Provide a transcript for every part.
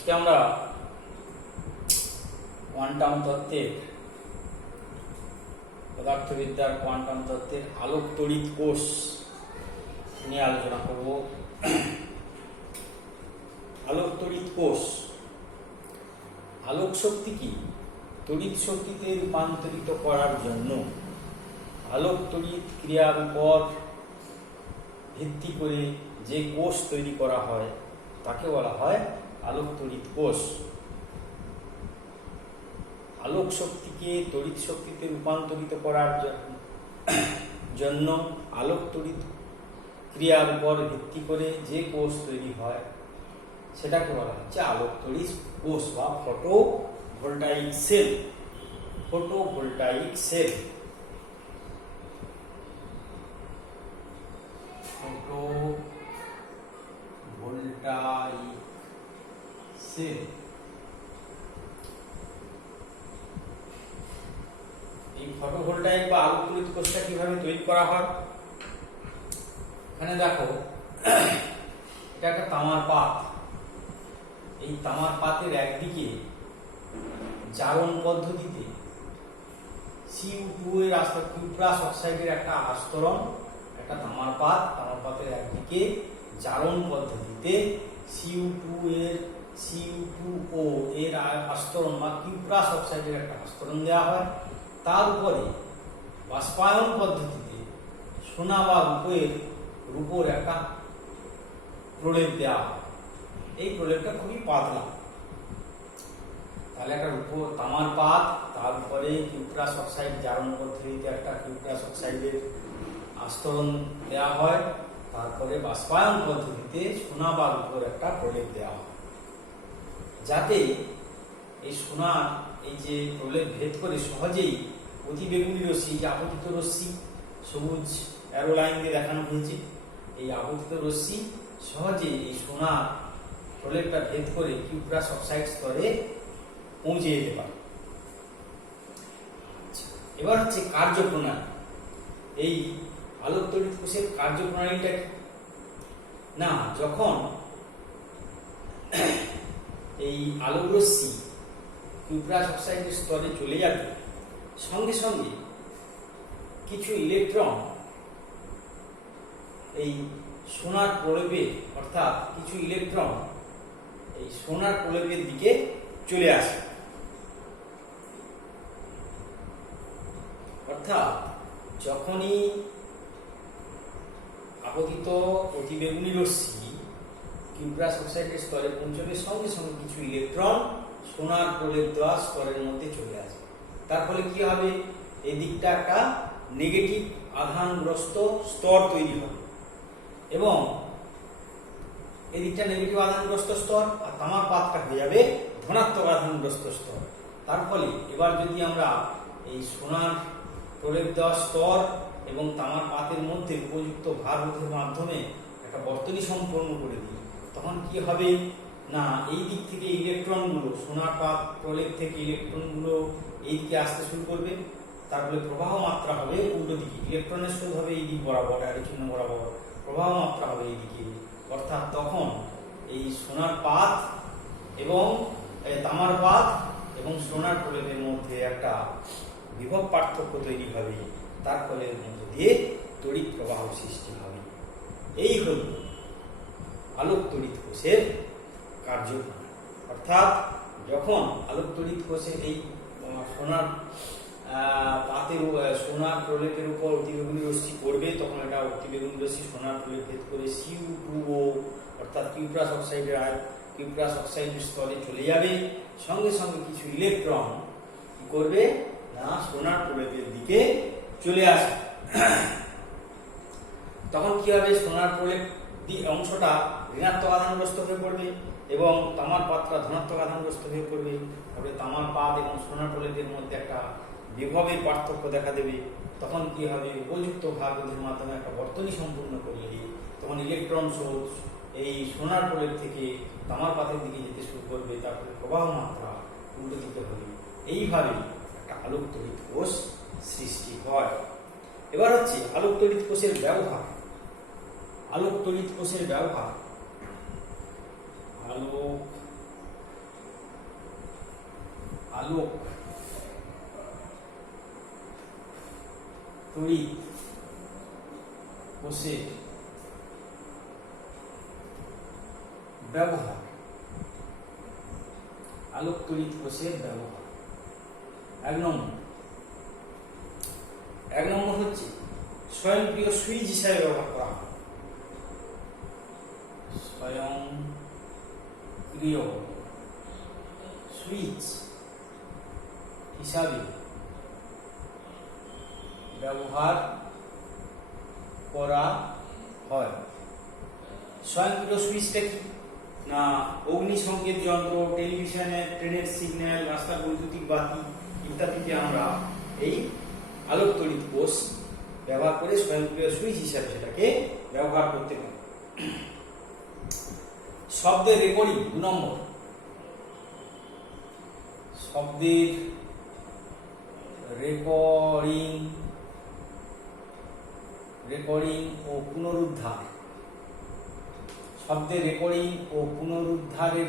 আজকে আমরা কোয়ান্টাম তত্ত্বের পদার্থবিদ্যার কোয়ান্টাম তত্ত্বের আলোক তড়িৎ কোষ নিয়ে আলোচনা করব। আলোক তড়িৎ কোষ, আলোক শক্তি কি তড়িৎ শক্তিতে রূপান্তরিত করার জন্য আলোক তড়িৎ ক্রিয়ার উপর ভিত্তি করে যে কোষ তৈরি করা হয় তাকে বলা হয় আলোক তড়িৎ কোষ। আলোক শক্তিকে তড়িৎ শক্তিতে রূপান্তরিত করার জন্য আলোক তড়িৎ ক্রিয়ার উপর ভিত্তি করে যে কোষ তৈরি হয় সেটাকে বলা হচ্ছে আলোক তড়িৎ কোষ বা photovoltaic cell. Photovoltaic cell, photovoltaic cell. এই ফটোভোল্টাইক বা আলোক তড়িৎ কোষটা কিভাবে তৈরি করা হয়, এখানে দেখো এটা একটা তামার পাত। এই তামার পাতের একদিকে জারণ পদ্ধতিতে Cu2 এর কিউপ্রাস অক্সাইডের একটা আস্তরণ, একটা তামার পাতের একদিকে জারণ পদ্ধতিতে Cu2O এর আস্তরণ বা কিউপ্রাস অক্সাইডের একটা আস্তরণ দেওয়া হয়। তার উপরে বাষ্পায়ন পদ্ধতিতে সোনা বা রূপোর একটা প্রলেপ দেওয়া হয়। এই প্রলেপটা খুবই পাতলা। তাহলে একটা তামার পাত, তার উপরে কিউপ্রাস অক্সাইড জারণ পদ্ধতিতে একটা কিউপ্রাস অক্সাইডের আস্তরণ দেওয়া হয়। তারপরে বাষ্পায়ন পদ্ধতিতে সোনা বা রূপোর একটা প্রলেপ দেওয়া হয়, যাতে এই সোনার এই যে প্রলেপ ভেদ করে সহজেই অতিবেগুনি রশ্মি, যে আপতিত রশ্মি সবুজ অ্যারো লাইন দিয়ে দেখানো হয়েছে, এই আপতিত রশ্মি সহজেই এই সোনার প্রলেপটা ভেদ করে কিউপ্রাস অক্সাইড স্তরে পৌঁছে যেতে পারে। এবার হচ্ছে কার্যপ্রণালী। এই আলোক তড়িৎ কোষের কার্যপ্রণালীটা কি না, যখন এই আলোক রশ্মি কিউপ্রাস অক্সাইডের স্তরে চলে যাবে, সঙ্গে সঙ্গে কিছু ইলেকট্রন এই সোনার প্রলেপে, অর্থাৎ কিছু ইলেকট্রন এই সোনার প্রলেপের দিকে চলে আসে। অর্থাৎ যখনই আপতিত অতিবেগুনি রশ্মি কিউপ্রাস অক্সাইডের স্তরে পৌঁছবে, সঙ্গে সঙ্গে কিছু ইলেকট্রন সোনার প্রলেপ দেওয়া স্তরের মধ্যে চলে আসবে। তার ফলে কি হবে, এই দিকটা একটা নেগেটিভ আধানগ্রস্ত স্তর তৈরি হবে এবং এদিকটা নেগেটিভ আধানগ্রস্ত স্তর, আর তামার পাতটা হয়ে যাবে ধনাত্মক আধানগ্রস্ত স্তর। তার ফলে এবার যদি আমরা এই সোনার প্রলেপ দেওয়া স্তর এবং তামার পাতের মধ্যে উপযুক্ত ভাররোধের মাধ্যমে একটা বর্তনী সম্পন্ন করে দিই, তখন কি হবে না, এই দিক থেকে ইলেকট্রনগুলো, সোনার পাত প্রলেপ থেকে ইলেকট্রনগুলো এই দিকে আসতে শুরু করবে। তার ফলে প্রবাহ মাত্রা হবে উল্টো দিকে, ইলেকট্রনের স্রোত হবে এই দিক বরাবর, আর চিহ্ন বরাবর, প্রবাহ মাত্রা হবে এই দিকে। অর্থাৎ তখন এই সোনার পাত এবং তামার পাত এবং সোনার প্রলেপের মধ্যে একটা বিভব পার্থক্য তৈরি হবে। তার ফলে এর মধ্য দিয়ে তড়িৎ প্রবাহ সৃষ্টি হবে। এই হল আলোক তড়িৎ কোষের কার্যপ্রণালী। অর্থাৎ যখন আলোক তড়িৎ কোষের এই সোনার পাতের সোনার প্রলেপের উপর অতিবেগুনি রশ্মি পড়বে, তখন এটা অতিবেগুনি রশ্মি সোনার প্রলেপ ভেদ করে Cu2O অর্থাৎ কিউপ্রাস অক্সাইডের স্তরে চলে যাবে। সঙ্গে সঙ্গে কিছু ইলেকট্রন কি করবে না, সোনার প্রলেপের দিকে চলে আসে। তখন কি হবে, সোনার প্রলেপ অংশটা ঋণাত্মক আধানগ্রস্ত হয়ে পড়বে এবং তামার পাতটা ধনাত্মক আধানগ্রস্ত হয়ে পড়বে। তবে তামার পাত এবং সোনার প্রলেপের মধ্যে একটা বিভবের পার্থক্য দেখা দেবে। তখন কি হবে, উপযুক্ত ভাররোধের মাধ্যমে একটা বর্তনী সম্পূর্ণ করলে তখন ইলেকট্রন স্রোত এই সোনার প্রলেপ থেকে তামার পাতের দিকে যেতে শুরু করবে। তারপরে প্রবাহ মাত্রা উল্টো দিতে হবে। এইভাবে একটা আলোক তড়িৎ কোষ সৃষ্টি হয়। এবার হচ্ছে আলোক তড়িৎ কোষের ব্যবহার। আলোক তড়িৎ কোষের ব্যবহার, আলোক আলোক তড়িৎ কোষের ব্যবহার, আলোক তড়িৎ কোষের ব্যবহার। এক নম্বর হচ্ছে স্বয়ংক্রিয় সুইচ হিসাবে ব্যবহার করা হয়। স্বয়ংক্রিয় সুইচ হিসাবে ব্যবহার করা হয়। স্বয়ংক্রিয় সুইচটা কি না, অগ্নি সংকেত যন্ত্র, টেলিভিশনের, ট্রেনের সিগন্যাল, রাস্তার বৈদ্যুতিক বাতি ইত্যাদিতে আমরা এই আলোক তড়িৎ কোষ ব্যবহার করে স্বয়ংক্রিয় সুইচ হিসাবে সেটাকে ব্যবহার করতে পারি। শব্দের রেকর্ডিং 2 নম্বর, শব্দের রেকর্ডিং ও পুনরুদ্ধার। শব্দের রেকর্ডিং ও পুনরুদ্ধারের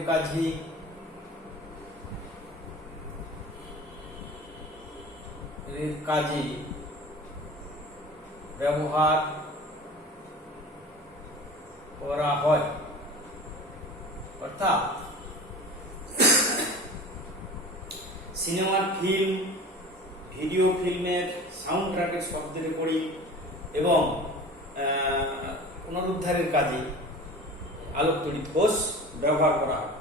কাজে ব্যবহার করা হয়। অর্থাৎ সিনেমার ফিল্ম, ভিডিও ফিল্মের সাউন্ড ট্র্যাকের শব্দ রেকর্ডিং এবং পুনরুদ্ধারের কাজে আলোক তড়িৎ কোষ ব্যবহার করা হয়।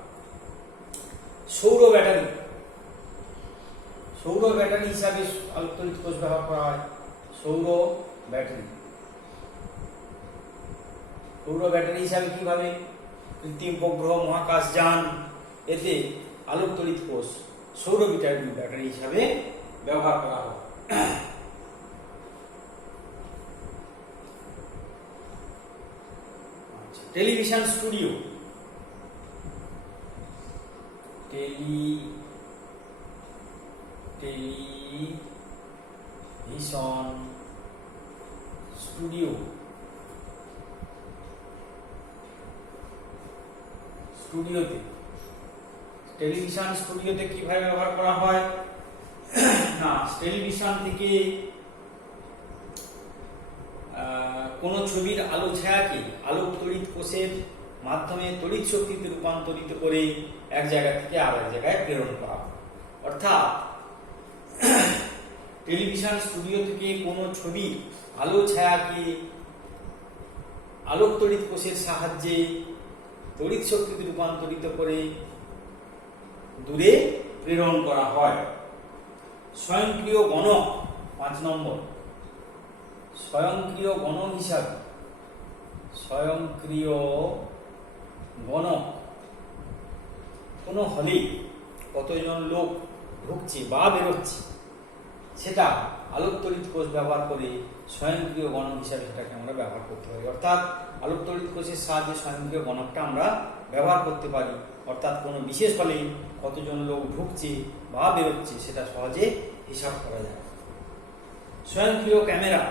সৌর ব্যাটারি হিসাবে আলোক তড়িৎ কোষ ব্যবহার করা হয়। সৌর ব্যাটারি হিসাবে কিভাবে? কৃত্রিম উপগ্রহ, মহাকাশযান, এতে আলোক তড়িৎ কোষ সৌর ব্যাটারি হিসাবে ব্যবহার করা হয়। টেলিভিশন স্টুডিও, টেলিভিশন স্টুডিওতে কিভাবে ব্যবহার করা হয় না, টেলিভিশন থেকে কোন ছবির আলো ছায়াকে আলোক তড়িৎ কোষের মাধ্যমে তড়িৎ শক্তিতে রূপান্তরিত করে এক জায়গা থেকে আরেক জায়গায় প্রেরণ করা হয়। অর্থাৎ টেলিভিশন স্টুডিও থেকে কোন ছবির আলো ছায়াকে আলোক তড়িৎ কোষের সাহায্যে তড়িৎ শক্তিতে রূপান্তরিত করে দূরে প্রেরণ করা হয়। স্বয়ংক্রিয় গণক 5 নম্বর, স্বয়ংক্রিয় গণক হিসাবে কোনো হলে কতজন লোক ঢুকছে বা বেরোচ্ছে সেটা আলোক তড়িৎ কোষ ব্যবহার করে স্বয়ংক্রিয় গণক হিসাবে সেটাকে আমরা ব্যবহার করতে পারি। অর্থাৎ আলোক তড়িৎ কোষের সাহায্যে স্বয়ংক্রিয় গণকটা আমরা ব্যবহার করতে পারি। অর্থাৎ কোনো বিশেষ হলে কতজন লোক ঢুকছে বা বেরোচ্ছে সেটা সহজে হিসাব করা যায়। স্বয়ংক্রিয় ক্যামেরা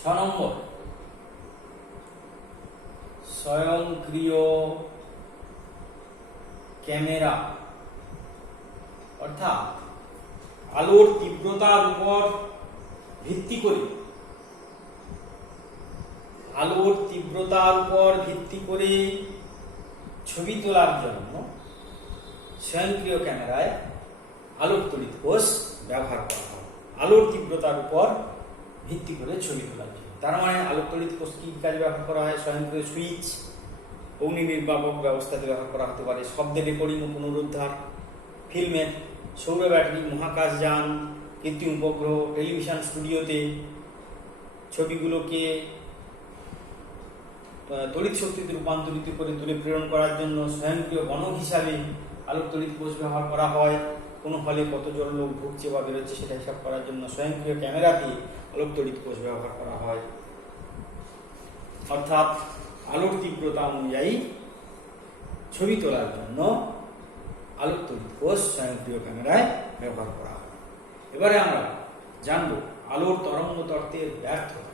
6 নম্বর, স্বয়ংক্রিয় ক্যামেরা অর্থাৎ আলোর তীব্রতার উপর ভিত্তি করে ছবি তোলার জন্য স্বয়ংক্রিয় ক্যামেরায় আলোক তড়িৎ কোষ ব্যবহার করা হয়। আলোর তীব্রতার উপর ভিত্তি করে ছবি তোলার জন্য। তার মানে আলোক তড়িৎ কোষ কি কাজে ব্যবহার করা হয়? স্বয়ংক্রিয় সুইচ, অগ্নি নির্বাপক ব্যবস্থাতে ব্যবহার করা হতে পারে। শব্দের রেকর্ডিং ও পুনরুদ্ধার, ফিল্মের, সৌর ব্যাটারি, মহাকাশযান, কৃত্রিম উপগ্রহ, টেলিভিশন স্টুডিওতে ছবিগুলোকে তড়িৎ শক্তিতে রূপান্তরিত করে দূরে প্রেরণ করার জন্য স্বয়ংক্রিয় গণক হিসাবে আলোক তড়িৎ কোষ ব্যবহার করা হয়। কোনো হলে কতজন লোক ঢুকছে বা বেরোচ্ছে সেটা হিসাব করার জন্য স্বয়ংক্রিয় ক্যামেরাতে আলোক তড়িৎ কোষ ব্যবহার করা হয়। অর্থাৎ আলোর তীব্রতা অনুযায়ী ছবি তোলার জন্য আলোক তড়িৎ কোষ স্বয়ংক্রিয় ক্যামেরায় ব্যবহার করা হয়। এবারে আমরা জানব আলোর তরঙ্গ তত্ত্বের ব্যর্থতা।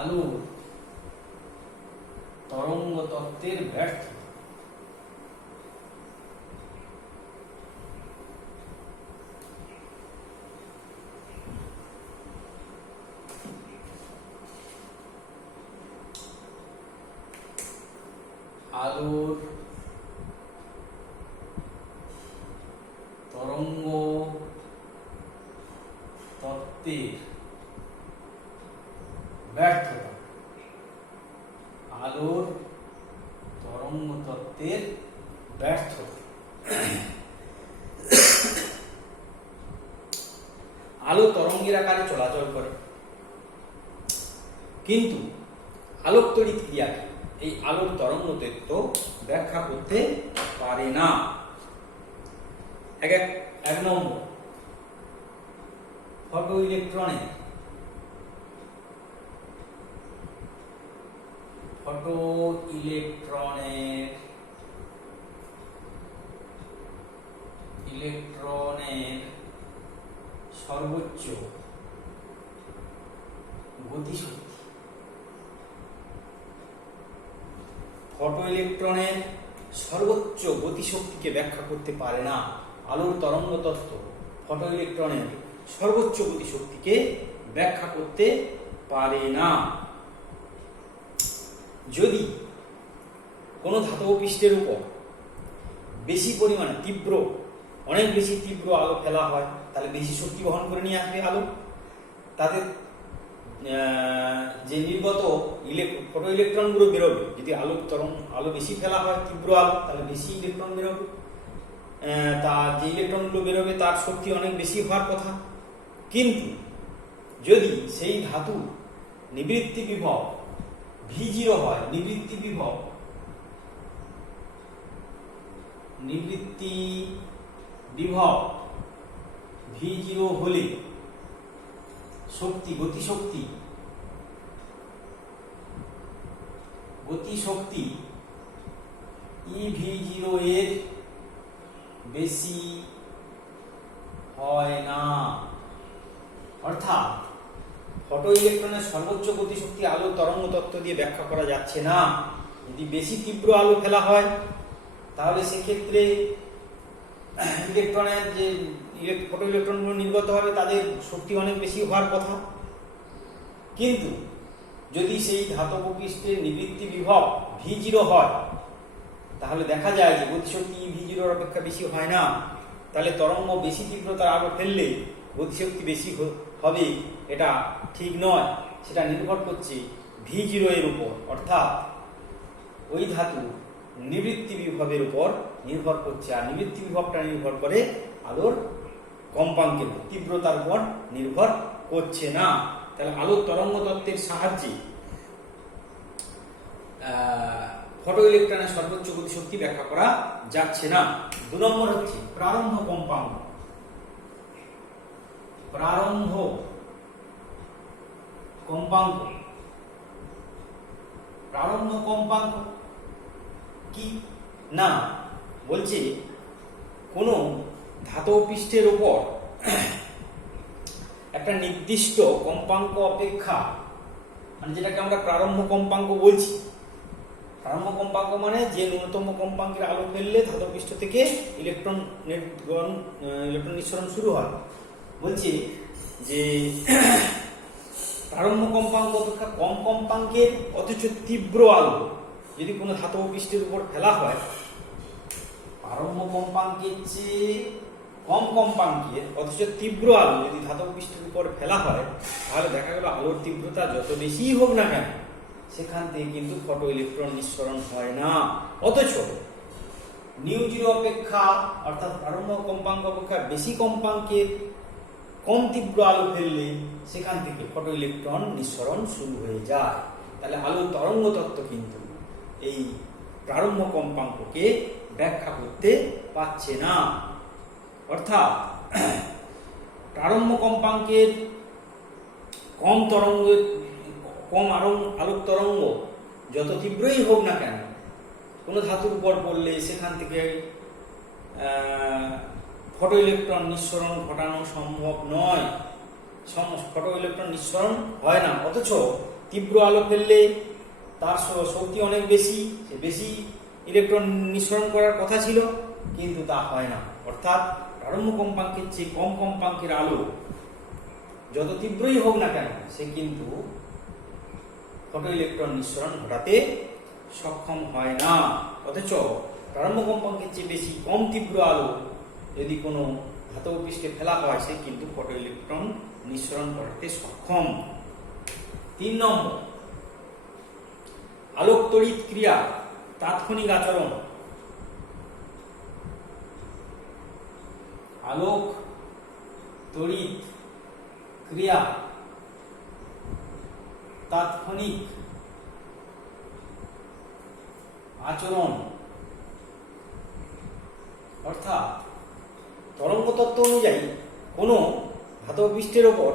আলোর তরঙ্গ তত্ত্বের ব্যর্থতা আলোর তরঙ্গ তত্ত্বের ব্যর্থতা, আলোর তরঙ্গ তত্ত্বের ব্যর্থতা। আলো তরঙ্গের আকারে চলাচল করে, কিন্তু আলোক তড়িৎ ক্রিয়াকে এই আলোর তরঙ্গ তত্ত্ব ব্যাখ্যা করতে পারে না। এক নম্বর, ফটো ইলেকট্রনের সর্বোচ্চ গতিশক্তি, ফটো ইলেকট্রনের সর্বোচ্চ গতিশক্তিকে ব্যাখ্যা করতে পারে না। আলোর তরঙ্গ তত্ত্ব ফটো ইলেকট্রনের সর্বোচ্চ গতিশক্তিকে ব্যাখ্যা করতে পারে না। যদি কোনো ধাতব পৃষ্ঠের উপর বেশি পরিমাণে অনেক বেশি তীব্র আলো ফেলা হয়, তাহলে বেশি শক্তি বহন করে নিয়ে আসবে আলো। তাদের যে নির্গত ফটো ইলেকট্রনগুলো বেরোবে, যদি আলো বেশি ফেলা হয়, তীব্র আলো, তাহলে বেশি ইলেকট্রন বেরোবে। তার যে ইলেকট্রনগুলো বেরোবে তার শক্তি অনেক বেশি হওয়ার কথা। কিন্তু যদি সেই ধাতু নিবৃত্তি বিভব V0 হয়, নিবৃত্তি বিভব V0 হলে গতিশক্তি EV0 এর বেশি হয় না। অর্থাৎ ফটো ইলেকট্রনের সর্বোচ্চ গতিশক্তি আলোর তরঙ্গ তত্ত্ব দিয়ে ব্যাখ্যা করা যাচ্ছে না। যদি বেশি তীব্র আলো ফেলা হয়, তাহলে সেক্ষেত্রে ইলেকট্রনের যে ফটো ইলেকট্রনগুলো নির্গত হবে তাদের শক্তি অনেক বেশি হওয়ার কথা। কিন্তু যদি সেই ধাতব পৃষ্ঠের নিবৃত্তি বিভব V0 হয়, তাহলে দেখা যায় যে গতিশক্তি V0 অপেক্ষা বেশি হয় না। তাহলে তরঙ্গ বেশি তীব্রতার আলো ফেললে গতিশক্তি বেশি হবে, এটা ঠিক নয়। সেটা নির্ভর করছে V0 এর উপর, অর্থাৎ ওই ধাতু নিবৃত্তি বিভবের উপর নির্ভর করছে। আর নিবৃত্তি বিভবটা নির্ভর করে আলোর কম্পাঙ্কের তীব্রতার উপর নির্ভর করছে না। তাহলে আলোর তরঙ্গ তত্ত্বের সাহায্যে ফটো ইলেকট্রনের সর্বোচ্চ গতিশক্তি ব্যাখ্যা করা যাচ্ছে না। 2 নম্বর হচ্ছে প্রারম্ভ কম্পাঙ্ক কি না, বলছে কোন ধাতব পৃষ্ঠের উপর একটা নির্দিষ্ট কম্পাঙ্ক অপেক্ষা, মানে যেটাকে আমরা প্রারম্ভ কম্পাঙ্ক বলছি। প্রারম্ভ কম্পাঙ্ক মানে যে ন্যূনতম কম্পাঙ্কের আলো ফেললে ধাতব পৃষ্ঠ থেকে ইলেকট্রন নিঃসরণ শুরু হয়। বলছে যে প্রারম্ভ কম্পাঙ্ক অপেক্ষা কম কম্পাঙ্কের অথচ তীব্র আলো যদি কোনো ধাতব পৃষ্ঠের উপর ফেলা হয়, প্রারম্ভ কম্পাঙ্কের চেয়ে কম কম্পাঙ্কের অথচ তীব্র আলো যদি ধাতব পৃষ্ঠের উপর ফেলা হয়, তাহলে দেখা গেল আলোর তীব্রতা যত বেশি হোক না কেন, সেখান থেকে কিন্তু ফটো ইলেকট্রন নিঃসরণ হয় না। অথচ μ0 অপেক্ষা, অর্থাৎ প্রারম্ভ কম্পাঙ্ক অপেক্ষা বেশি কম্পাঙ্কের কম তীব্র আলো ফেললে সেখান থেকে ফটো ইলেকট্রন নিঃসরণ শুরু হয়ে যায়। তাহলে আলোর তরঙ্গ তত্ত্ব কিন্তু এই প্রারম্ভ কম্পাঙ্ককে ব্যাখ্যা করতে পারছে না। অর্থাৎ প্রারম্ভ কম্পাঙ্কের কম আলোক তরঙ্গ যত তীব্রই হোক না কেন, কোনো ধাতুর উপর পড়লে সেখান থেকে ফটো ইলেকট্রন নিঃসরণ ঘটানো সম্ভব নয়, ফটো ইলেকট্রন নিঃসরণ হয় না। অথচ তীব্র আলো ফেললে তার শক্তি অনেক বেশি, সে বেশি ইলেকট্রন নিঃসরণ করার কথা ছিল, কিন্তু তা হয় না। অর্থাৎ প্রারম্ভ কম্পাঙ্কের চেয়ে কম কম্পাঙ্কের আলো যত তীব্রই হোক না কেন, সে কিন্তু ফটো ইলেকট্রন নিঃসরণ ঘটাতে সক্ষম হয় না। অথচ প্রারম্ভ কম্পাঙ্কের চেয়ে বেশি কম তীব্র আলো যদি কোনো ধাতব পৃষ্ঠে ফেলা হয় সে কিন্তু ফটো ইলেকট্রন নিঃসরণ করতে সক্ষম। 3 নম্বর, আলোক তড়িৎ ক্রিয়া তাৎক্ষণিক আচরণ। আলোক তড়িৎ ক্রিয়া তাৎক্ষণিক আচরণ অর্থাৎ তরঙ্গ তত্ত্ব অনুযায়ী কোনো ধাতব পৃষ্ঠের ওপর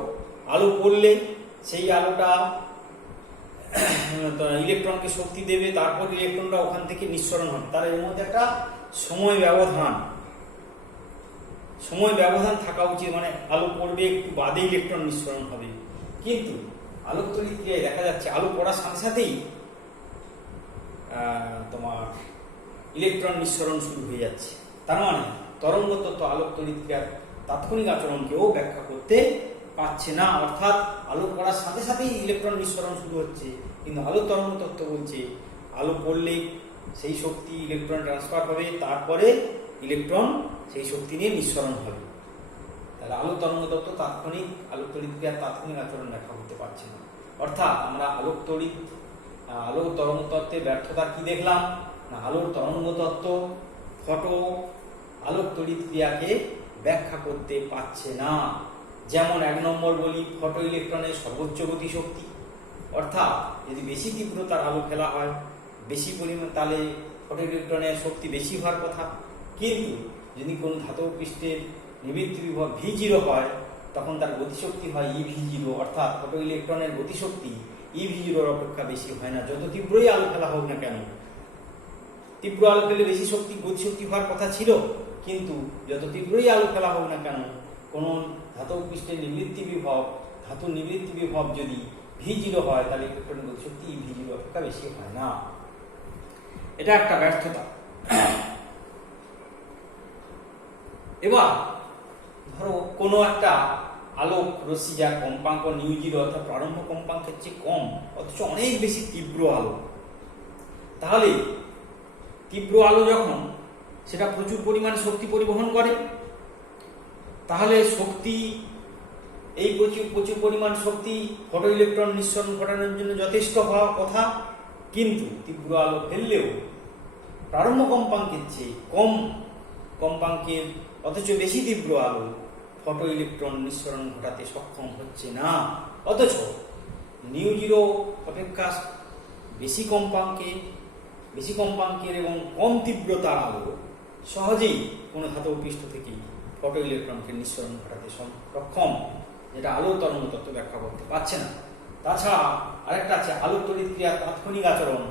আলো পড়লে সেই আলোটা ইলেকট্রনকে শক্তি দেবে, তারপর ইলেকট্রনটা ওখান থেকে নিঃসরণ হবে। তার এর মধ্যে একটা সময় ব্যবধান থাকা উচিত, মানে আলো পড়বে একটু বাদে ইলেকট্রন নিঃসরণ হবে। কিন্তু আলোক তড়িৎ ক্রিয়ায় দেখা যাচ্ছে আলো পড়ার সাথে সাথেই তোমার ইলেকট্রন নিঃসরণ শুরু হয়ে যাচ্ছে। তার মানে তরঙ্গ তত্ত্ব আলোক তড়িৎ ক্রিয়ার তাৎক্ষণিক আচরণকেও ব্যাখ্যা করতে পারছে না, অর্থাৎ আলো পড়ার সাথে সাথেই ইলেকট্রন নিঃসরণ শুরু হচ্ছে। কিন্তু আলো তরঙ্গ তত্ত্ব বলছে আলো পড়লে সেই শক্তি ইলেকট্রন ট্রান্সফার হবে, তারপরে ইলেকট্রন সেই শক্তি নিয়ে নিঃসরণ হবে। তাহলে আলো তরঙ্গ তত্ত্ব আলোক তড়িৎ ক্রিয়ার তাৎক্ষণিক আচরণ ব্যাখ্যা করতে পারছে না। অর্থাৎ আমরা আলোক তরঙ্গ তত্ত্বের ব্যর্থতা কি দেখলাম না, আলোর তরঙ্গ তত্ত্ব ফটো আলোক তড়িৎ ক্রিয়াকে ব্যাখ্যা করতে পারছে না। যেমন 1 নম্বর বলি, ফটো ইলেকট্রনের সর্বোচ্চ গতি শক্তি, অর্থাৎ যদি বেশি তীব্রতার আলো ফেলা হয় বেশি পরিমাণ, তাহলে ফটো ইলেকট্রনের শক্তি বেশি হওয়ার কথা। কিন্তু যদি কোন ধাতব পৃষ্ঠের নিবৃত্তি বিভব V0 হয় তখন তার গতিশক্তি হয় EV0, অর্থাৎ ফটো ইলেকট্রনের গতিশক্তি EV0 অপেক্ষা বেশি হয় না। যত তীব্রই আলো ফেলা হোক না কেন, তীব্র আলো ফেলে বেশি গতিশক্তি হওয়ার কথা ছিল, কিন্তু যত তীব্রই আলো ফেলা হোক না কেন কোন ধাতব পৃষ্ঠের ধাতুর নিবৃত্তি বিভব যদি V0 হয় তাহলে ইলেকট্রনের গতিশক্তি EV0 অপেক্ষা বেশি হয় না। এটা একটা ব্যর্থতা। এবার ধরো কোনো একটা আলোক রশ্মি যার কম্পাঙ্ক নিউ0 অর্থাৎ প্রারম্ভ কম্পাঙ্কের চেয়ে কম, অথচ অনেক বেশি তীব্র আলো। তাহলে তীব্র আলো যখন সেটা প্রচুর পরিমাণ শক্তি পরিবহন করে, তাহলে প্রচুর পরিমাণ শক্তি ফটো ইলেকট্রন নিঃসরণ ঘটানোর জন্য যথেষ্ট হওয়া কথা। কিন্তু তীব্র আলো ফেললেও প্রারম্ভ কম্পাঙ্কের চেয়ে কম কম্পাঙ্কের অথচ বেশি তীব্র আলো ফটো ইলেকট্রন নিঃসরণ ঘটাতে সক্ষম হচ্ছে না। অথচ নিউ0 অপেক্ষা বেশি কম্পাঙ্কের এবং কম তীব্রতার আলো সহজেই কোনো ধাতব পৃষ্ঠ থেকে ফটো ইলেকট্রনকে নিঃসরণ ঘটাতে সক্ষম, যেটা আলো তরঙ্গ তত্ত্ব ব্যাখ্যা করতে পারছে না। তাছাড়া আরেকটা আছে আলোক তড়িৎ ক্রিয়ার তাৎক্ষণিক আচরণ,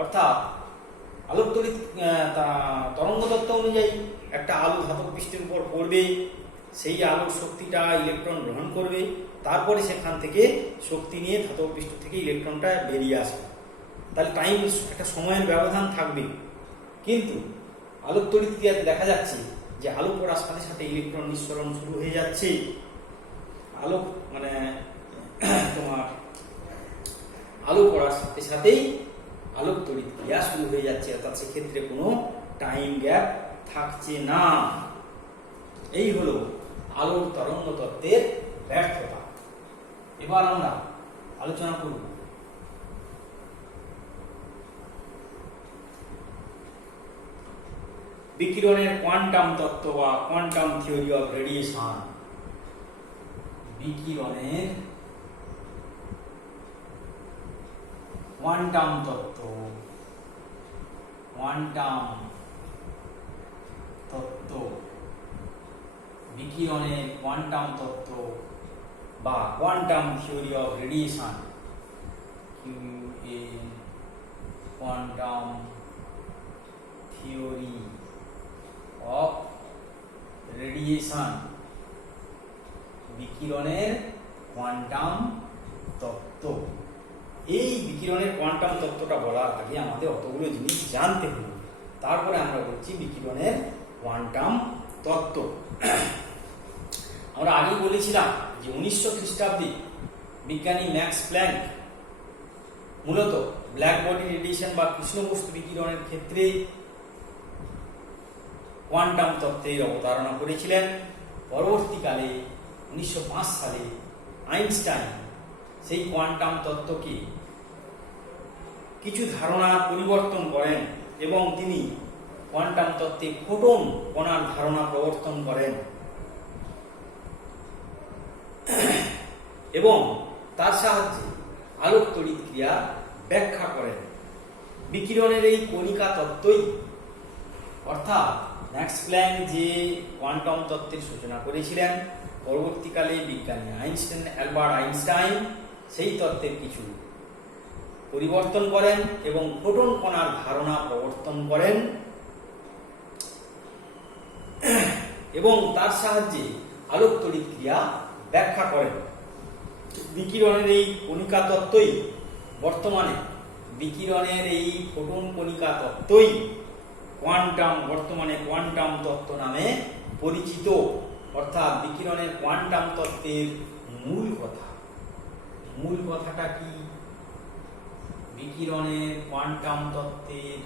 অর্থাৎ আলোক তড়িৎ তরঙ্গ তত্ত্ব অনুযায়ী একটা আলো ধাতব পৃষ্ঠের উপর পড়বে, সেই আলোর শক্তিটা ইলেকট্রন গ্রহণ করবে, তারপরে সেখান থেকে শক্তি নিয়ে ধাতব পৃষ্ঠ থেকে ইলেকট্রনটা বেরিয়ে আসবে। তাহলে একটা সময়ের ব্যবধান থাকবে। কিন্তু আলোক তড়িৎ ক্রিয়াতে দেখা যাচ্ছে যে আলো পড়ার সাথে সাথে ইলেকট্রন নিঃসরণ শুরু হয়ে যাচ্ছে। আলো পড়ার সাথে সাথেই আলোক তড়িৎ ক্রিয়া শুরু হয়ে যাচ্ছে, অর্থাৎ সেক্ষেত্রে কোনো টাইম গ্যাপ থাকছে না। এই হলো আলোর তরঙ্গ তত্ত্বের ব্যর্থতা। এবার আমরা আলোচনা করব বিকিরণের কোয়ান্টাম তত্ত্ব বা কোয়ান্টাম থিওরি অফ রেডিয়েশন। বিকিরণের কোয়ান্টাম তত্ত্ব বিকিরণের কোয়ান্টাম তত্ত্ব বা quantum theory of radiation, quantum theory of radiation, বিকিরণের কোয়ান্টাম তত্ত্ব। এই বিকিরণের কোয়ান্টাম তত্ত্বটা বলার আগে আমাদের অতগুলো জিনিস জানতে হবে, তারপরে আমরা বলছি বিকিরণের কোয়ান্টাম তত্ত্ব। আমরা আগেই বলেছিলাম যে 1900 খ্রিস্টাব্দে বিজ্ঞানী ম্যাক্স প্ল্যাঙ্ক মূলত ব্ল্যাক বডি রেডিয়েশন বা কৃষ্ণ বস্তু বিকিরণের ক্ষেত্রে কোয়ান্টাম তত্ত্বের অবতারণা করেছিলেন। পরবর্তীকালে 1905 সালে আইনস্টাইন সেই কোয়ান্টাম তত্ত্বকে কিছু ধারণা পরিবর্তন করেন এবং তিনি কোয়ান্টাম তত্ত্বে ফোটন কণার ধারণা প্রবর্তন করেন এবং তার সাহায্যে আলোক তড়িৎ ক্রিয়া ব্যাখ্যা করেন। বিকিরণের এই কণিকা তত্ত্বই অর্থাৎ ম্যাক্স প্ল্যাঙ্ক যে কোয়ান্টাম তত্ত্বের সূচনা করেছিলেন, পরবর্তীকালে বিজ্ঞানী অ্যালবার্ট আইনস্টাইন সেই তত্ত্বের কিছু পরিবর্তন করেন এবং ফোটন কণার ধারণা প্রবর্তন করেন এবং তার সাহায্যে আলোক তড়িৎ ক্রিয়া ব্যাখ্যা করেন। বিকিরণের এই কণিকা তত্ত্বই বর্তমানে বিকিরণের এই ফোটন কণিকা তত্ত্বই বর্তমানে কোয়ান্টাম তত্ত্ব নামে পরিচিত। অর্থাৎ বিকিরণের কোয়ান্টাম তত্ত্বের মূল কথাটা কি? বিকিরণের কোয়ান্টাম তত্ত্বের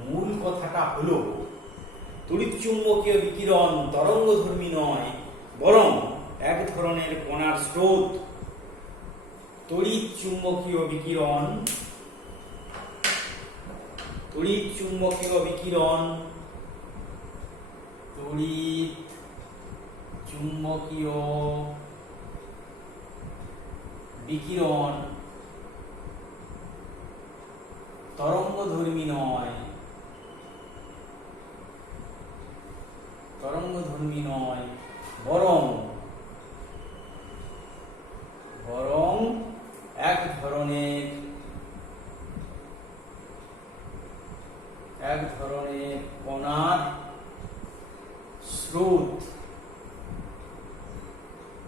মূল কথাটা হলো তড়িৎচুম্বকীয় বিকিরণ তরঙ্গধর্মী নয়, বরং এক ধরনের কণার স্রোত। তড়িৎচুম্বকীয় বিকিরণ তরঙ্গধর্মী নয়, বরং এক ধরনের কণার স্রোত।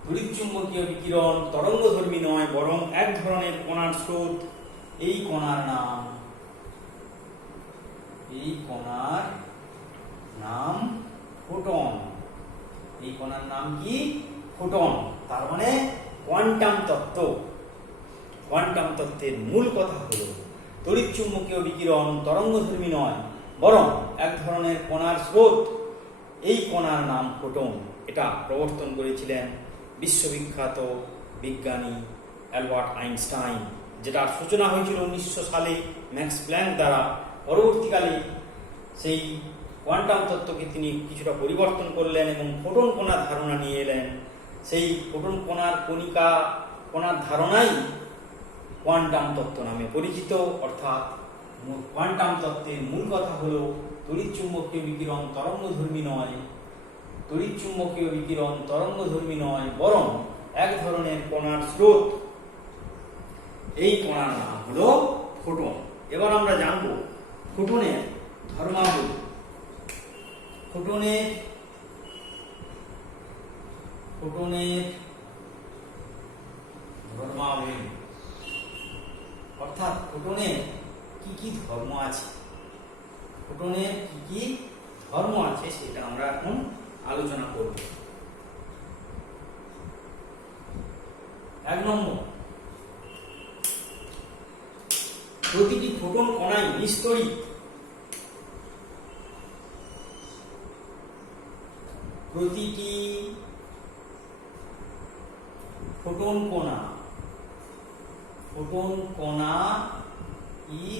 তড়িৎচুম্বকীয় বিকিরণ তরঙ্গধর্মী নয়, বরং এক ধরনের কণার স্রোত। এই কণার নাম ফোটন। এই কণার নাম কি? ফোটন। তার মানে কোয়ান্টাম তত্ত্বের মূল কথা হলো তড়িৎচুম্বকীয় বিকিরণ তরঙ্গধর্মী নয়, বরং এক ধরনের কণার স্রোত। এই কণার নাম ফোটন। এটা প্রবর্তন করেছিলেন বিশ্ববিখ্যাত বিজ্ঞানী অ্যালবার্ট আইনস্টাইন, যেটার সূচনা হয়েছিল 1900 সালে ম্যাক্স প্ল্যাঙ্ক দ্বারা। পরবর্তীকালে সেই কোয়ান্টাম তত্ত্বকে তিনি কিছুটা পরিবর্তন করলেন এবং ফোটন কণার ধারণা নিয়ে এলেন। সেই ফোটন কণার ধারণাই কোয়ান্টাম তত্ত্ব নামে পরিচিত। অর্থাৎ কোয়ান্টাম তত্ত্বের মূল কথা হলো তড়িৎচুম্বকীয় বিকিরণ তরঙ্গধর্মী নয়, বরং এক ধরনের কণার স্রোত। এই কণার নাম হলো ফোটন। এবার আমরা জানব ফোটনের ধর্মাবলী। অর্থাৎ ফোটনের কি কি ধর্ম আছে, সেটা আমরা এখন আলোচনা করব। 1 নম্বর, প্রতিটি ফোটন কণাই নিস্তড়িত। প্রতিটি ফোটন কণা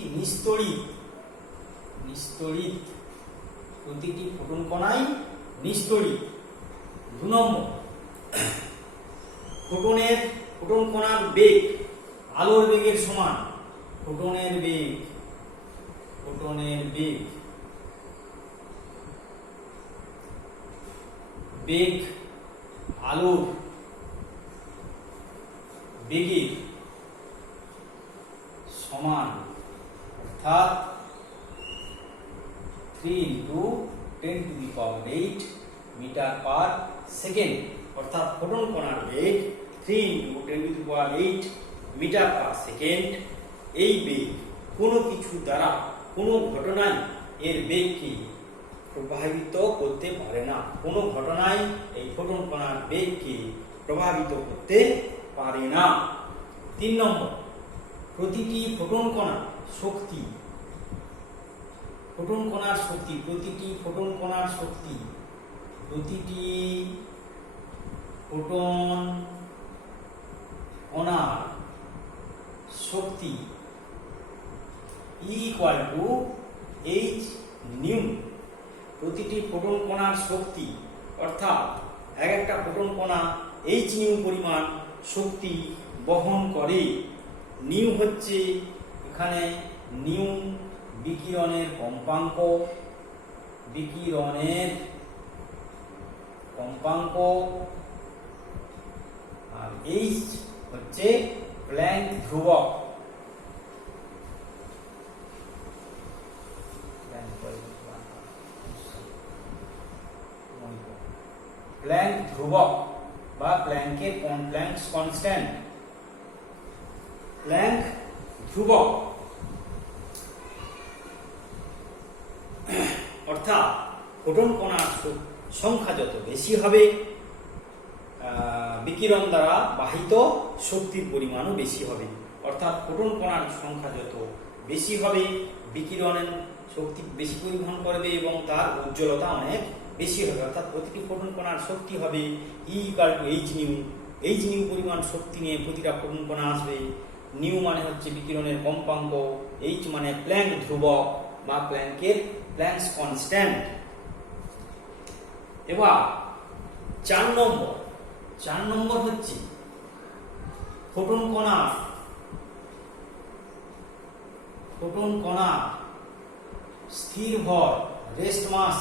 নিস্তড়িত। প্রতিটি ফোটন কণাই নিস্তড়িত। 2 নম্বর, ফোটন কণার বেগ আলোর বেগের সমান। ফোটনের বেগ আলোর বেগের সমান, অর্থাৎ 3 × 10⁸ মিটার পার সেকেন্ড। অর্থাৎ ফোটন কণার বেগ 3 × 10⁸ মিটার পার সেকেন্ড। এই বেগ কোনো কিছু দ্বারা, কোনো ঘটনায় এর বেগকে প্রভাবিত করতে পারে না। কোনো ঘটনায় এই ফোটন কণার বেগকে প্রভাবিত করতে পারে না। 3 নম্বর, প্রতিটি ফোটন কণা শক্তি, ফোটন কণার শক্তি, প্রতিটি ফোটন কণার শক্তি, প্রতিটি ফোটন কণার শক্তি ইকুয়াল টু এইচ নিউ। প্রতিটি ফোটন কণার শক্তি অর্থাৎ এক একটা ফোটন কণা এইচ নিউ পরিমাণ শক্তি বহন করে। নিউ হচ্ছে এখানে নিউ বিকিরণের কম্পাঙ্ক, বিকিরণের কম্পাঙ্ক, আর এইচ হচ্ছে প্ল্যাঙ্ক ধ্রুবক। প্ল্যাঙ্ক ধ্রুবক বা প্ল্যাঙ্কের প্ল্যাঙ্কস কনস্ট্যান্ট, প্ল্যাঙ্ক ধ্রুবক অর্থাৎ ফোটন কণার সংখ্যা যত বেশি হবে বিকিরণ দ্বারা বাহিত শক্তির পরিমাণও বেশি হবে। অর্থাৎ ফোটন কণার সংখ্যা যত বেশি হবে বিকিরণের শক্তি বেশি পরিবহন করবে এবং তার উজ্জ্বলতা অনেক বেশি হবে। অর্থাৎ প্রতিটি ফোটন কণার শক্তি হবে ই equal two H new. H new পরিমাণ শক্তি নিয়ে প্রতিটা ফোটন কণা আসবে। নিউ মানে হচ্ছে বিকিরণের কম্পাঙ্ক, এইচ মানে প্ল্যাঙ্ক ধ্রুবক বা প্ল্যাঙ্কের প্ল্যাঙ্কস কনস্ট্যান্ট। এবার 4 নম্বর হচ্ছে ফোটন কণা স্থির ভর, রেস্ট মাস,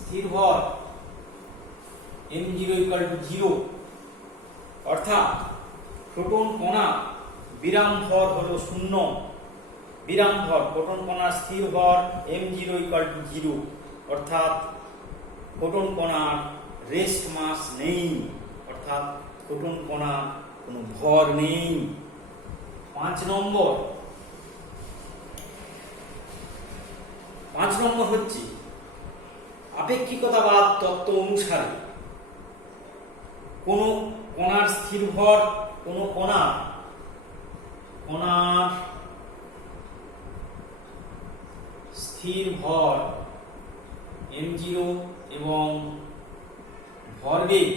স্থির ভর m0 ইকুয়াল টু 0। অর্থাৎ ফোটন কণা বিরাম ভর হলো 0। বিরাম ভর ফোটন কণার স্থির ভর m0 ইকুয়াল টু 0। অর্থাৎ ফোটন কণার রেস্ট মাস নেই, অর্থাৎ ফোটন কণা কোনো ভর নেই। 5 নম্বর হচ্ছে আপেক্ষিকতাবাদ তত্ত্ব অনুসারে কোন কণার স্থির ভর, কোন কণার স্থির ভর m0 এবং ভরবেগ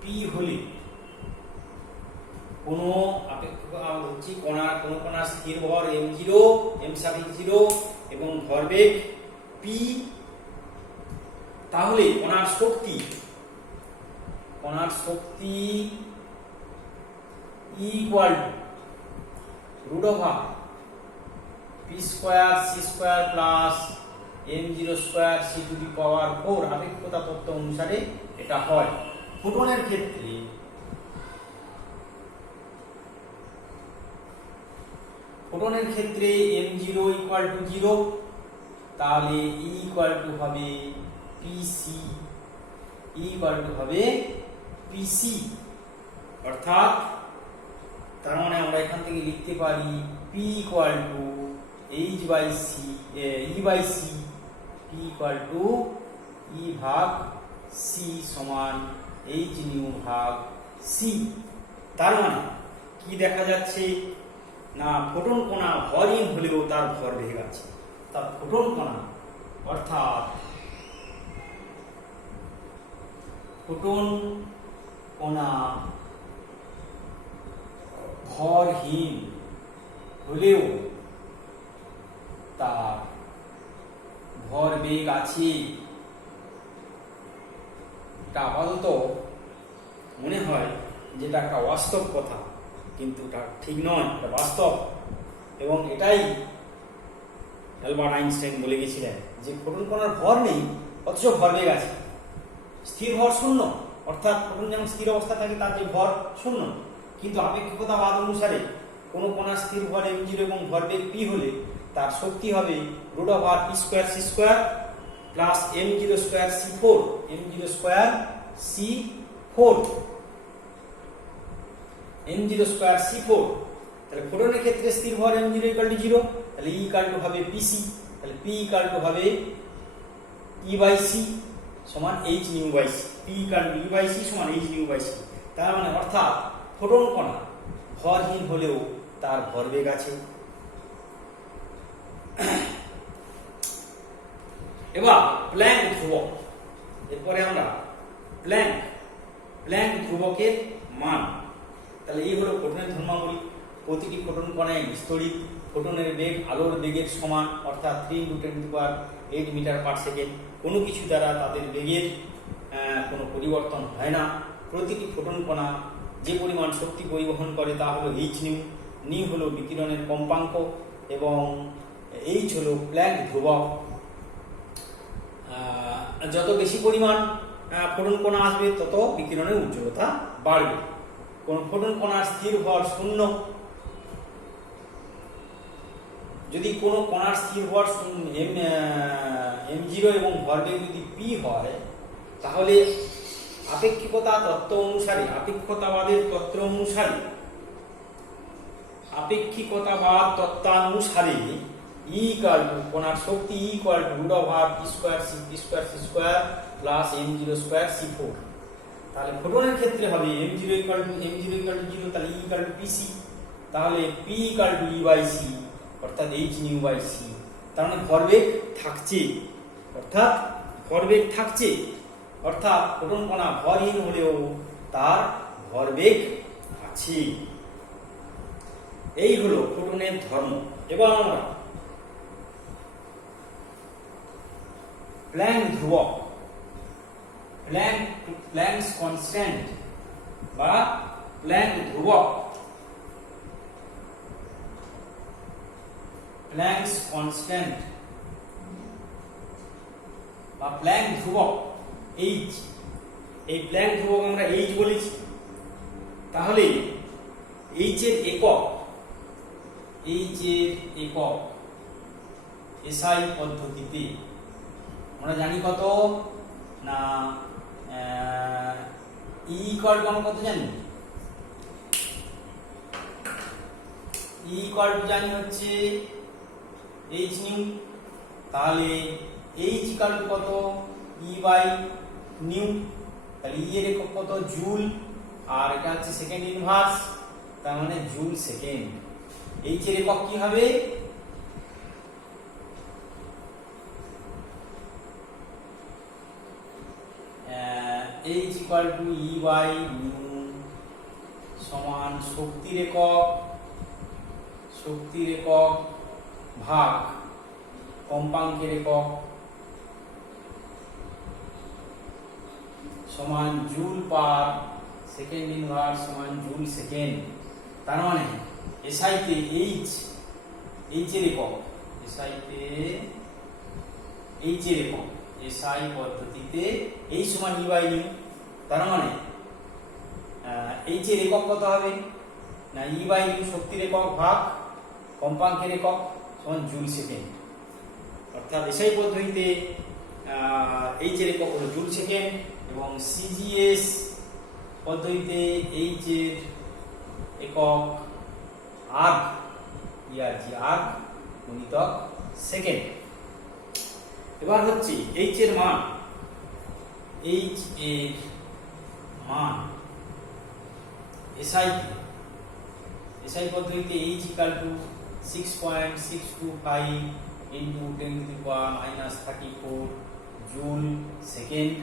p হলে কোন কণার স্থির ভর m0 এবং ভরবেগ p, তাহলে কণার শক্তি equal to √p square c square plus m0 square c to the power 4। আপেক্ষিকতা তত্ত্ব অনুসারে এটা হয়। ফোটনের ক্ষেত্রে m0 ইকুয়াল টু 0, তাহলে E ইকুয়াল টু হবে PC, PC। অর্থাৎ তার মানে আমরা এখান থেকে লিখতে পারি P equal to H by C, E by C, P equal to E ভাগ C সমান H নিউ ভাগ C। তার মানে কি দেখা যাচ্ছে না, ফোটন কণা ভরহীন হলেও তার ভরবেগ আছে। তার ফোটন কণা অর্থাৎ ফোটন কণা ভরহীন হলেও তার ভরবেগ আছে। এটা আপাতত মনে হয় যেটা একটা বাস্তব কথা, কিন্তু এটা ঠিক নয়, এটা বাস্তব। এবং এটাই অ্যালবার্ট আইনস্টাইন বলে গেছিলেন যে ফোটন কণার ভর নেই অথচ ভরবেগ আছে। স্থির ভর 0, অর্থাৎ ফোটন যেমন স্থির অবস্থা থাকে তার যে ভর 0, কিন্তু আপেক্ষিকতাবাদ অনুসারে কোন কণার স্থির ভর m0 এবং ভরবেগ p হলে তার শক্তি হবে √p square c square plus m0 square c4, m0 square c4, m0 square c4। তাহলে ফোটনের ক্ষেত্রে স্থির ভর m0 ইকুয়াল টু 0, তাহলে E ইকুয়াল টু হবে PC, তাহলে P ইকুয়াল টু হবে E বাই C সমান H nu by C, P equal to E by C সমান H নিউ বাই C। তার মানে অর্থাৎ ফোটন কণা ভরহীন হলেও তার ভরবেগ আছে। এবার প্ল্যাঙ্ক ধ্রুবক, এরপরে আমরা প্ল্যাঙ্ক ধ্রুবকের মান। তাহলে এই হলো ফোটনের ধর্মাবলী। প্রতিটি ফোটন কণায় বিস্তরিত ফোটনের বেগ আলোর বেগের সমান, অর্থাৎ 3 × 10⁸ মিটার পার সেকেন্ড। কোনো কিছু দ্বারা তাদের বেগের কোনো পরিবর্তন হয় না। প্রতিটি ফোটন কণা যে পরিমাণ শক্তি পরিবহন করে তা হলো এইচ নিউ। নিউ হলো বিকিরণের কম্পাঙ্ক এবং এইচ হলো প্ল্যাঙ্ক ধ্রুবক। যত বেশি পরিমাণ ফোটন কণা আসবে তত বিকিরণের উজ্জ্বলতা বাড়বে। কোন ফোটন কণার স্থির ভর 0, যদি কোনো কণার স্থির ভর m0 এবং ভরবেগ যদি p হয়, তাহলে আপেক্ষিকতাবাদের তত্ত্বানুসারে E কণার শক্তি √p²c² m0² c4। তাহলে ফোটনের ক্ষেত্রে হবে m0 0, তাহলে E pc, তাহলে p E/c অর্থাৎ h/c। তার মানে ভরবেগ থাকছে, অর্থাৎ ফোটন কণা ভরহীন হলেও তার ভরবেগ আছে। এই হলো ফোটনের ধর্ম। এবার আমরা প্ল্যাঙ্ক ধ্রুবক, প্ল্যাঙ্কস কনস্ট্যান্ট বা প্ল্যাঙ্ক ধ্রুবক, প্ল্যাঙ্কস কনস্ট্যান্ট বা প্ল্যাঙ্ক ধ্রুবক এইচ। এই প্ল্যাঙ্ক ধ্রুবক আমরা এইচ বলেছি। তাহলে এইচ এর একক এসআই পদ্ধতিতে আমরা জানি কত না, ই ইকুয়াল টু আমরা কত জানি? ই ইকুয়াল টু জানি হচ্ছে এইচ নিউ। তাহলে এইচ ইকুয়াল টু কত? E/নিউ। তাহলে ই এর একক কত? জুল। আর এটা হচ্ছে সেকেন্ড ইনভার্স, তার মানে জুল সেকেন্ড। এইচ এর একক কি হবে? H ইকুয়াল টু E/নিউ সমান শক্তির একক ভাগ কম্পাঙ্কের একক সমান জুল পার সেকেন্ড ইনভার্স সমান জুল সেকেন্ড। তার মানে এসআইতে এইচ এর একক, এসআই পদ্ধতিতে এই সমান E/নিউ। তার মানে এইচ এর একক কত হবে না? E/নিউ শক্তির একক ভাগ কম্পাঙ্কের একক সমান জুল সেকেন্ড। অর্থাৎ এসআই পদ্ধতিতে এইচ এর একক হলো জুল সেকেন্ড এবং সিজিএস পদ্ধতিতে এইচ এর একক আর্গ গুণিতক সেকেন্ড। এবার হচ্ছে এইচ এর মান এসআই পদ্ধতিতে H equal to 6.625 into 10⁻³ joule second.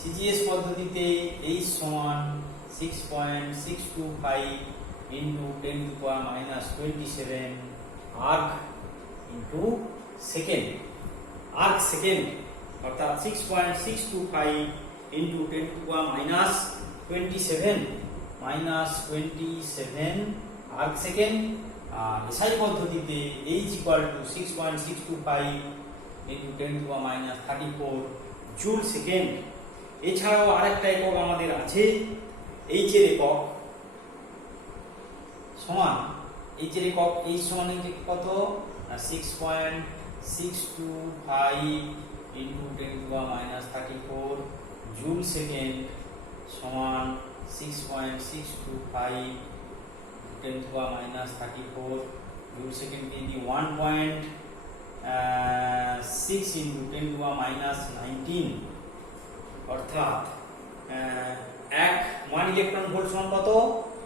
CGS পদ্ধতিতে এইচ সমান 6.625 into 10⁻27 erg into second. Erg second অর্থাৎ 6.625 ইনটু 10⁻27 আর্গ সেকেন্ড। আর এসআই পদ্ধতিতে H equal to 6.625 into 10⁻34 joule second. এছাড়াও আরেকটা একক আমাদের আছে, এইচ এর একক সমান এইচ সমান কত? 6.625 ইনটু 10⁻34 জুল সেকেন্ড সমান 6.625 10⁻34 জুল সেকেন্ড দিয়ে 1.6 ইনটু 10⁻19 অর্থাৎ 1 ইলেকট্রন ভোল্ট সমান কত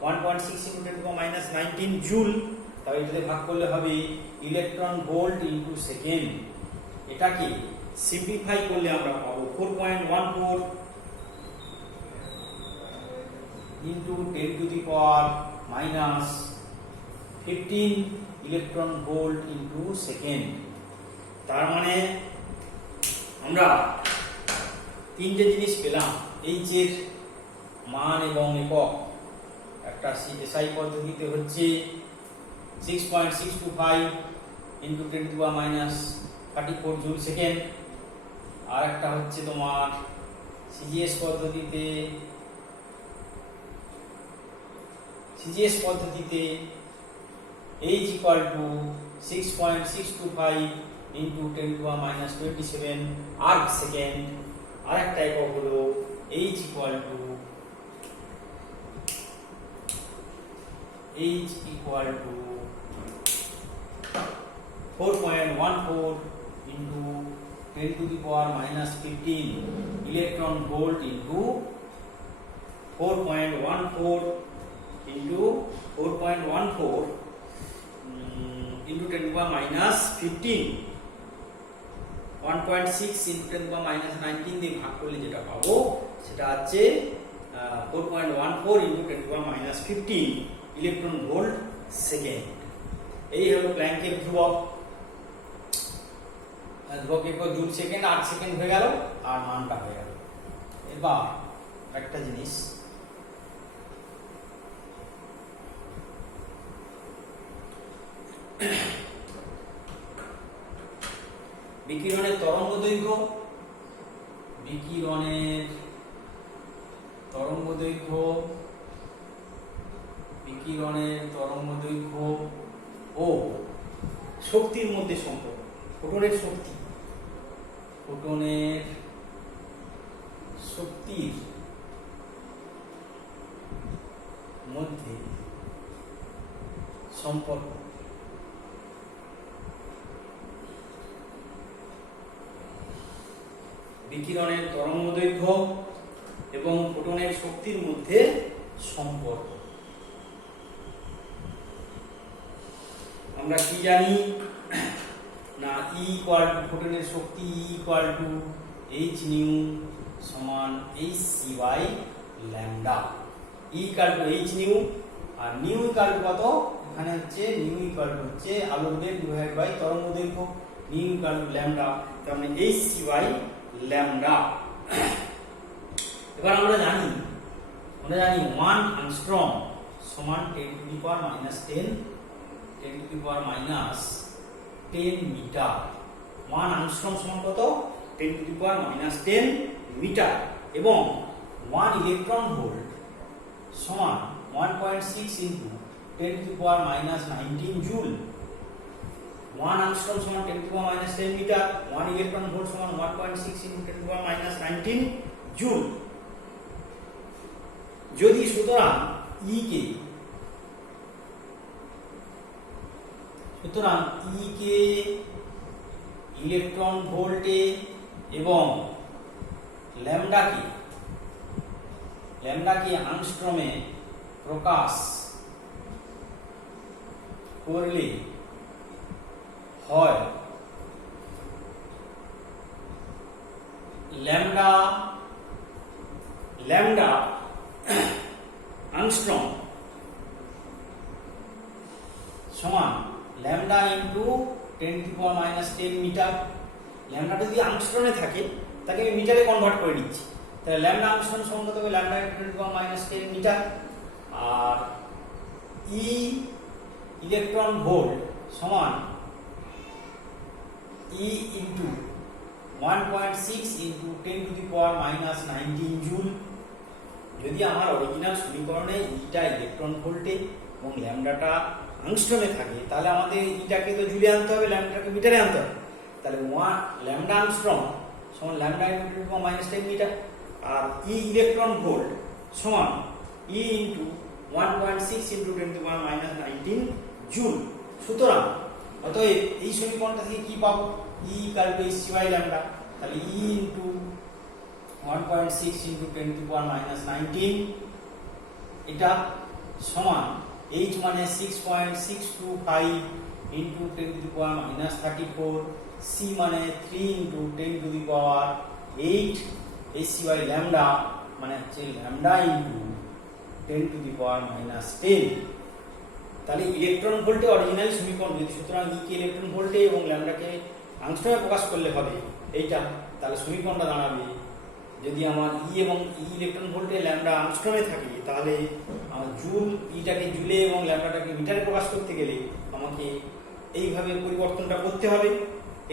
1.6 × 10⁻⁹ জুল। তাহলে এটাতে ভাগ করলে হবে ইলেকট্রন ভোল্ট ইনটু সেকেন্ড। এটাকে সিম্পলিফাই করলে আমরা পাবো 4.14 into 10⁻⁻15 electron volt into second. তার মানে আমরা তিনটে জিনিস পেলাম, এইচ এর মান এবং একক। একটা এসআই পদ্ধতিতে হচ্ছে 6.625 ইনটু 10⁻⁻34 জুল সেকেন্ড, আর একটা হচ্ছে তোমার সিজিএস পদ্ধতিতে H = 6.625 ইনটু 10⁻⁻27 আর্ক সেকেন্ড। আর একটা একক হলো H = 4.14 into 10⁻⁻15 electron volt into 4.14 into 10⁻⁻15 1.6 into 10⁻⁻19 দিয়ে ভাগ করলে যেটা পাবো সেটা হচ্ছে 4.14 ইনটু 10⁻⁻15 ইলেকট্রন ভোল্ট সেকেন্ড। এই হলো প্ল্যাঙ্কের ধ্রুবক। ধ্রুবকের পর জুল সেকেন্ড, আর্ক সেকেন্ড হয়ে গেল, আর মানটা হয়ে গেল। এবার একটা জিনিস, বিকিরণের তরঙ্গ দৈর্ঘ্য, ও শক্তির মধ্যে সম্পর্ক। ফোটনের শক্তির মধ্যে সম্পর্ক। বিকিরণের তরঙ্গদৈর্ঘ্য এবং ফোটনের শক্তির মধ্যে সম্পর্ক। আমরা কি জানি না, E = ফোটনের শক্তি E = h নিউ সমান hc/λ। E = h নিউ, আর নিউ = কত, এখানে হচ্ছে নিউ হচ্ছে আলোর বেগ ডিভাইড বাই তরঙ্গদৈর্ঘ্য, নিউ = λ, তার মানে hc/λ। এবার আমরা জানি 1 অ্যাংস্ট্রম সমান 10⁻⁻10 মিটার। 1 অ্যাংস্ট্রম সমান কত 10⁻⁻10 মিটার, এবং 1 ইলেকট্রন ভোল্ট সমান 1.6 ইনটু 10⁻⁻19 জুল। 1 অ্যাংস্ট্রম সমান 10⁻⁻10 মিটার, 1 ইলেকট্রন ভোল্ট সমান 1.6 ইনটু 10⁻⁻19 জুল। যদি সুতরাং E কে ইলেকট্রন ভোল্টে এবং ল্যামডাকে অ্যাংস্ট্রমে প্রকাশ করলে হয় ল্যামডা অ্যাংস্ট্রম সমান ল্যামডা ইনটু 10⁻⁻10 মিটার। ল্যামডা যদি অ্যাংস্ট্রমে থাকে তাকে আমি মিটারে কনভার্ট করে দিচ্ছি, তাহলে ল্যামডা অ্যাংস্ট্রম সমান কত হবে ল্যামডা ইনটু 10⁻⁻10 মিটার। আর E ইলেকট্রন ভোল্ট সমান E ইনটু 1.6 ইনটু 10⁻⁻19 জুল। যদি আমার অরিজিনাল সমীকরণে ইটা ইলেকট্রন ভোল্টে এবং ল্যামডাটা অ্যাংস্ট্রমে থাকে, তাহলে আমাদের ইটাকে তো জুলে আনতে হবে, ল্যামডাটাকে মিটারে আনতে হবে। তাহলে ল্যামডা অ্যাংস্ট্রম সমান ল্যামডা ইনটু 10⁻10 মিটার, আর ই ইলেকট্রন ভোল্ট সমান ই ইনটু 1.6 ইনটু 10⁻⁻19 জুল। সুতরাং অতএব এই সমীকরণটা থেকে কি পাবো, E = hc/λ। তাহলে E ইনটু 1.6 ইনটু 10⁻⁻19 এটা সমান h মানে 6.625 into 10 to the power minus 34, c মানে 3 into 10 to the power 8 hc by lambda মানে হচ্ছে lambda into 10 to the power minus 10। তাহলে ইলেকট্রন ভোল্টে অরিজিনাল সমীকরণ যদি, সুতরাং ই কে ইলেকট্রন ভোল্টে এবং ল্যামডাকে আংশিকভাবে প্রকাশ করলে হবে এইটা, তাহলে সমীকরণটা দাঁড়াবে, যদি আমার ই এবং ই ইলেকট্রন ভোল্টে ল্যামডা আংশিকভাবে থাকে তাহলে আমার জুল, ইটাকে জুলে এবং ল্যামডাটাকে মিটারে প্রকাশ করতে গেলে আমাকে এইভাবে পরিবর্তনটা করতে হবে।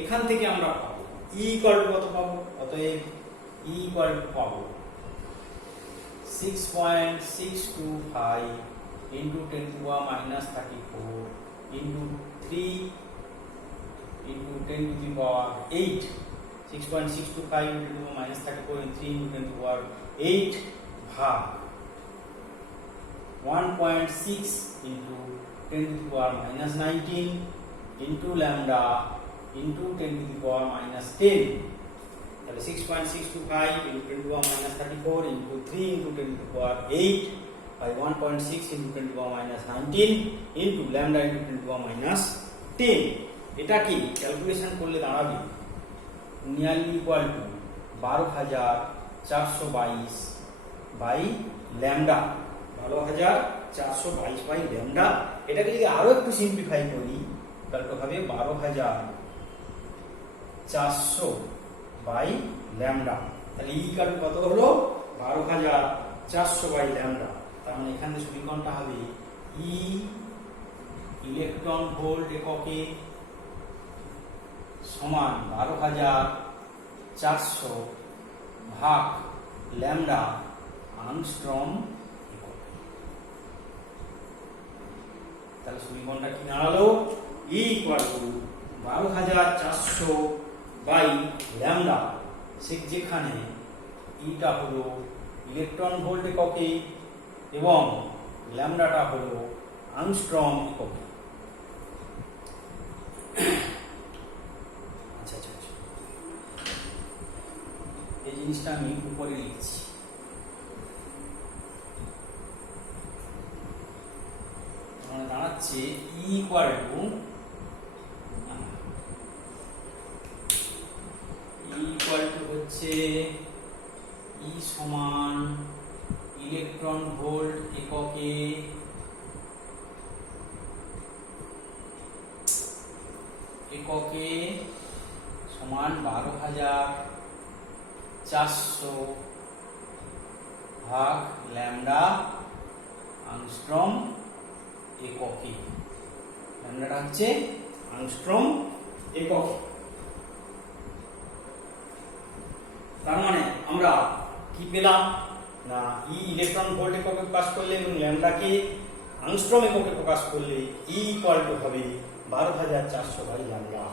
এখান থেকে আমরা পাবো ই ইকুয়াল টু কত পাবো, অতএব ই ইকুয়াল টু পাবো 6.625 into 10 to the power minus 34 into 3 into 10 to the power 8, 6.625 into 10 to the power minus 34 and 3 into 10 to the power 8 भाग 1.6 into 10 to the power minus 19 into lambda into 10 to the power minus 10. That is 6.625 into 10 to the power minus 34 into 3 into 10 to the power 8 by 1.6 into 10 to the power minus 19 into lambda into 10 to the power minus 10. এটা কি calculation করলে দাঁড়াবে nearly equal to 12,422 by lambda, 12,422 by lambda. এটাকে যদি আরো একটু simplify করি তাহলে হবে 12,400 বাই ল্যামডা। তাহলে ই কার্ড কত হলো 12,400 বাই ল্যামডা। তার মানে এখানে সমীকরণটা হবে ই ইলেকট্রন ভোল্ট এককে সমান 12,400 ভাগ ল্যামডা আংস্ট্রম একক। তাহলে সমীকরণটা কি দাঁড়ালো, E equal to 12,400 by lambda, যেখানে ইটা হলো ইলেকট্রন ভোল্ট এককে এবং ল্যামডাটা হলো আংস্ট্রম এককে। আচ্ছা আচ্ছা আচ্ছা, এই জিনিসটা আমি উপরে লিখছি। দাঁড়াচ্ছে ই ইকুয়াল টু হচ্ছে ই সমান ইলেকট্রন ভোল্ট এককে সমান 12,400 ভাগ ল্যামডা আংস্ট্রম এককে। ল্যামডাটা হচ্ছে আংস্ট্রম একক। তার মানে আমরা কি পেলাম না, ই ইলেকট্রন ভোল্ট এককে প্রকাশ করলে এবং ল্যামডাকে আংস্ট্রম এককে প্রকাশ করলে ই ইকুয়াল টু হবে 12,400 বাই ল্যামডা।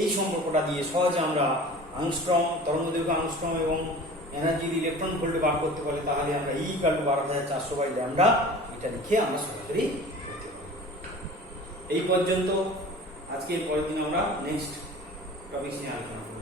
এই সম্পর্কটা দিয়ে সহজে আমরা আংস্ট্রম, তরঙ্গদৈর্ঘ্য আংস্ট্রম এবং এনার্জির ইলেকট্রন ভোল্টে বার করতে পারি। তাহলে আমরা E equal to 12,400 by lambda এটা লিখে আমরা সরাসরি করতে পারি। এই পর্যন্ত। আজকে পরের দিন আমরা নেক্সট টপিক নিয়ে আলোচনা করব।